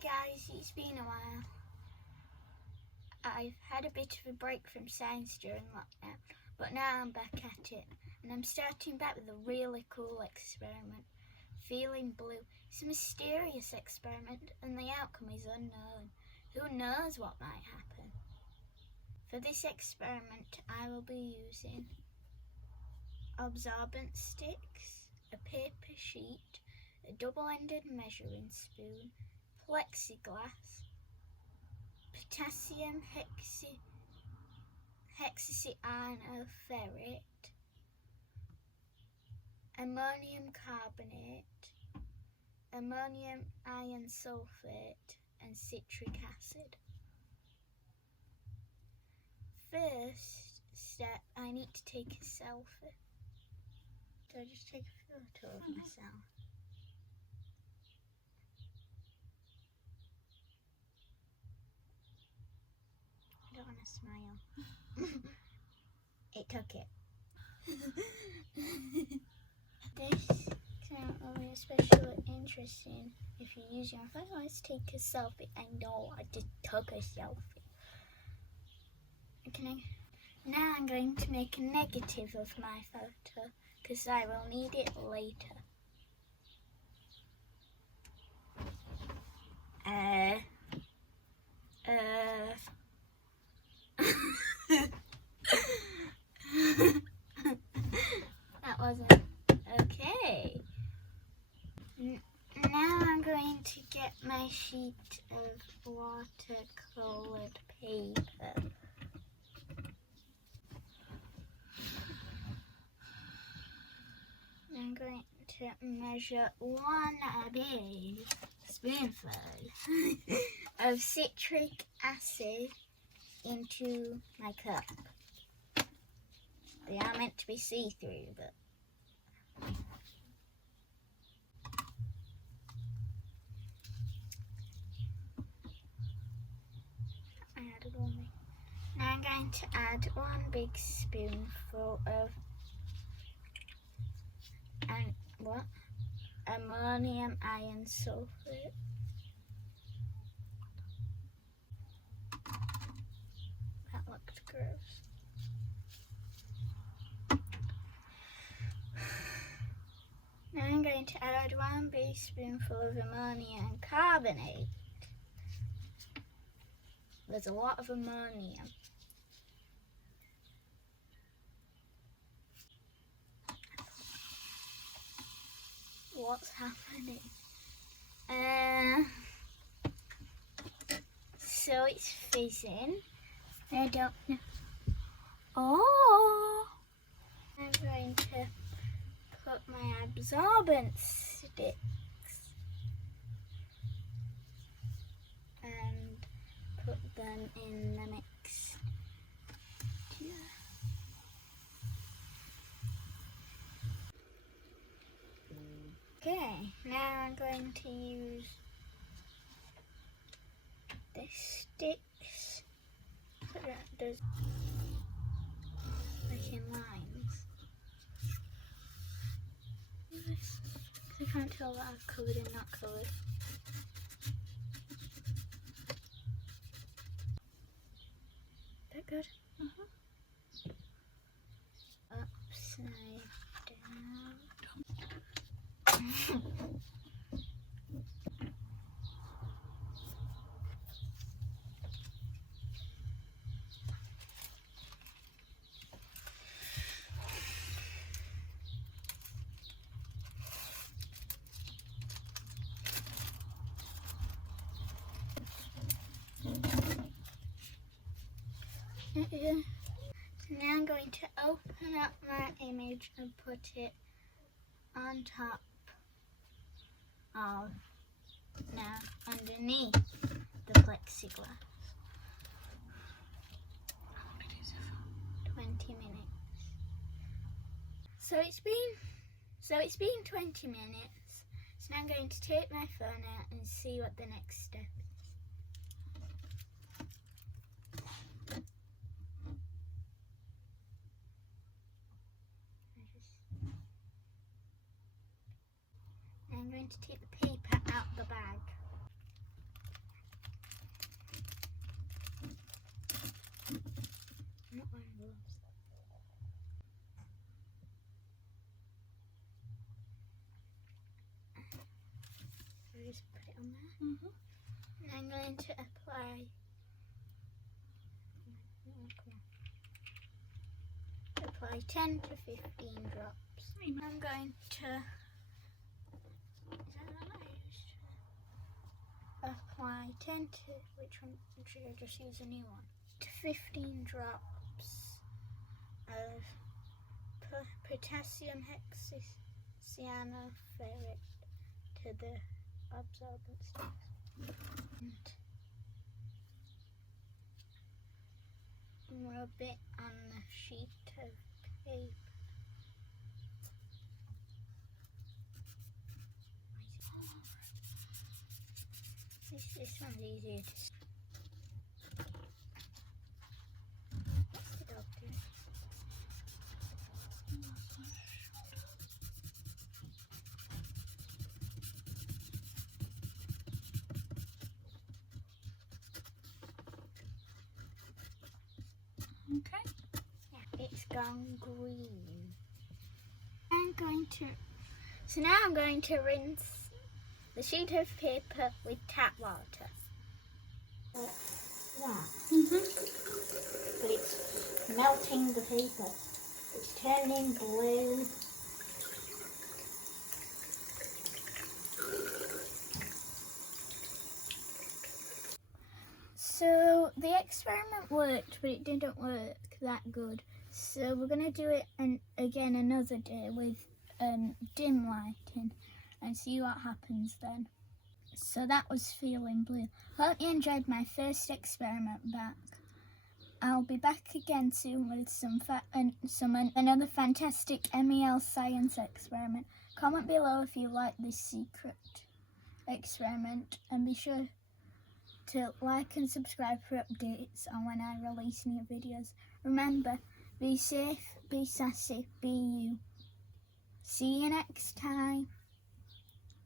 Hi guys, it's been a while. I've had a bit of a break from science during lockdown, but now I'm back at it, and I'm starting back with a really cool experiment. Feeling blue. It's a mysterious experiment, and the outcome is unknown. Who knows what might happen? For this experiment, I will be using absorbent sticks, a paper sheet, a double-ended measuring spoon, plexiglass, potassium hexacyanoferrate, ammonium carbonate, ammonium iron sulfate, and citric acid. First step, I need to take a selfie. So I just take a photo of myself. I don't want to smile. It took it. This will be especially interesting if you use your phone. Let's take a selfie. I know I just took a selfie. Now I'm going to make a negative of my photo because I will need it later. That wasn't okay. Now I'm going to get my sheet of watercolored paper. I'm going to measure one big spoonful of citric acid into my cup. They are meant to be see-through, but I added one. Now I'm going to add one big spoonful of ammonium iron sulfate. That looks gross. Now I'm going to add one big spoonful of ammonium carbonate. There's a lot of ammonium. What's happening? So it's fizzing. I don't know. Oh! I'm going to put my absorbent sticks and put them in the mix. Okay, now I'm going to use the sticks so that there's like in lines. I can't tell that I've coloured and not coloured. Is that good? Upside down. So now I'm going to open up my image and put it on top of, now underneath the plexiglass. 20 minutes. So it's been 20 minutes. So now I'm going to take my phone out and see what the next step is. I'm going to take the paper out the bag. just put it on there. And I'm going to apply. Apply 10 to 15 drops. I'm going to. Apply 10 to, which one should I just use a new one? To 15 drops of potassium hexacyanoferrate to the absorbent stuff. And rub it on the sheet of paper. This one's easier to see. What's the dog doing? Okay. Yeah, it's gone green. So now I'm going to rinse the sheet of paper with tap water. But it's melting the paper. It's turning blue. So the experiment worked, but it didn't work that good. So we're going to do it again another day with dim lighting and see what happens then. So that was feeling blue. Hope you enjoyed my first experiment back. I'll be back again soon with another fantastic MEL science experiment. Comment below if you like this secret experiment and be sure to like and subscribe for updates on when I release new videos. Remember, be safe, be sassy, be you. See you next time.